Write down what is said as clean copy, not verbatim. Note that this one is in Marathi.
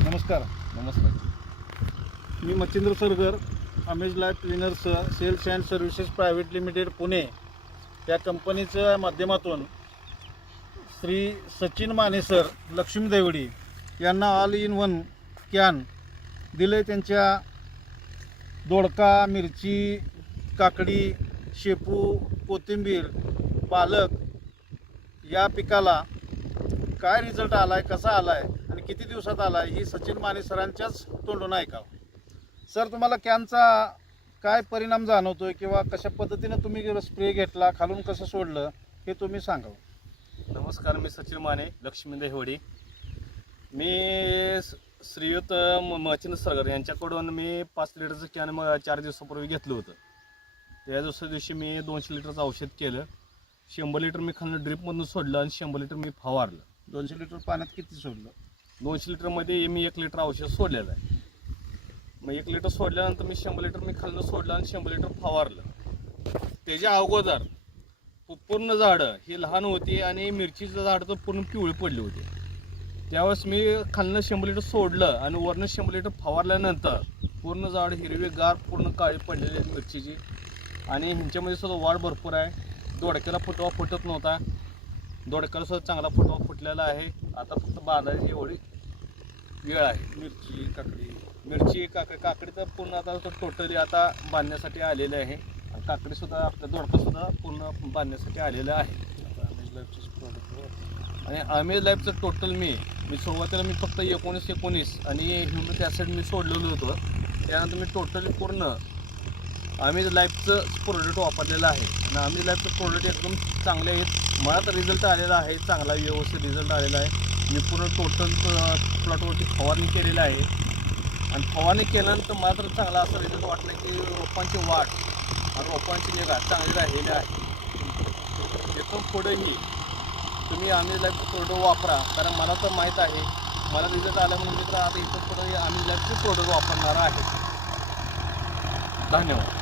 नमस्कार. नमस्कार. मी Machhindra Sargar, amaze life cleaners sales and services private limited Pune या कंपनीच्या माध्यमातून श्री सचिन माने सर, लक्ष्मी देवडी यांना ऑल इन वन कॅन दिले. त्यांच्या दोडका, मिरची, काकडी, शेपू, कोथिंबीर, पालक या पिकाला काय रिझल्ट आला आहे, कसा आला आहे आणि किती दिवसात आला आहे, ही सचिन माने सरांच्याच तोंडून ऐकावं. सर, तुम्हाला कॅनचा काय परिणाम जाणवतोय किंवा कशा पद्धतीनं तुम्ही स्प्रे घेतला, खालून कसं सोडलं, हे तुम्ही सांगावं. नमस्कार. मी सचिन माने, लक्ष्मी देवडी. मी श्रीयुत मच्छिंद्र सरगर यांच्याकडून मी 5 लिटरचं कॅन 4 दिवसापूर्वी घेतलं होतं. त्या दुसऱ्या दिवशी मी 200 लिटरचं औषध केलं. 100 लिटर मी खालनं ड्रिपमधून सोडलं आणि 100 लिटर मी फवारलं. 200 लिटर पाण्यात किती सोडलं? 200 लिटरमध्ये मी 1 लिटर औषध सोडलेलं आहे. मग 1 लिटर सोडल्यानंतर मी 100 लिटर मी खालनं सोडलं आणि 100 लिटर फवारलं. त्याच्या अगोदर पूर्ण झाडं ही लहान होती आणि मिरचीचं झाड तर पूर्ण पिवळे पडले होते. त्यावेळेस मी खालनं 100 लिटर सोडलं आणि वरनं 100 लिटर फवारल्यानंतर पूर्ण झाड हिरवेगार, पूर्ण काळी पडलेली आहेत मिरचीची. आणि ह्यांच्यामध्ये सुद्धा वाढ भरपूर आहे. दोडक्याला फुटवा फुटत नव्हता, दोडक्याला सुद्धा चांगला फुटवा फुटलेला आहे. आता फक्त बांधायची एवढी वेळ आहे. मिरची, काकडी तर पूर्ण आता टोटली आता बांधण्यासाठी आलेले आहे. आणि काकडीसुद्धा आपल्या दोडकासुद्धा पूर्ण बांधण्यासाठी आलेलं आहे. आणि अमेज लाईफचं टोटल मी सुरुवातीला फक्त 19 आणि ह्युमिक ॲसिड मी सोडलेलं होतं. त्यानंतर मी टोटली पूर्ण अमेज लाईफचं प्रोडक्ट वापरलेलं आहे. आणि अमेज लाईफचं प्रोडक्ट एकदम चांगले आहेत. मला तर रिझल्ट आलेला आहे, चांगला व्यवस्थित रिझल्ट आलेला आहे. मी पूर्ण टोटल प्लॉटवरती फवारणी केलेली आहे. आणि फवारणी केल्यानंतर मला तर चांगला असा रिझल्ट वाटला की रोपांची वाढ आणि रोपांची निगा चांगली राहिलेली आहे. इथून पुढेही तुम्ही अमेज लाईफचं प्रोडक्ट वापरा, कारण मला तर माहीत आहे, मला रिझल्ट आला म्हणून मी तर आता इथून पुढे अमेज लाईफचे प्रोडक्ट वापरणार आहे. धन्यवाद.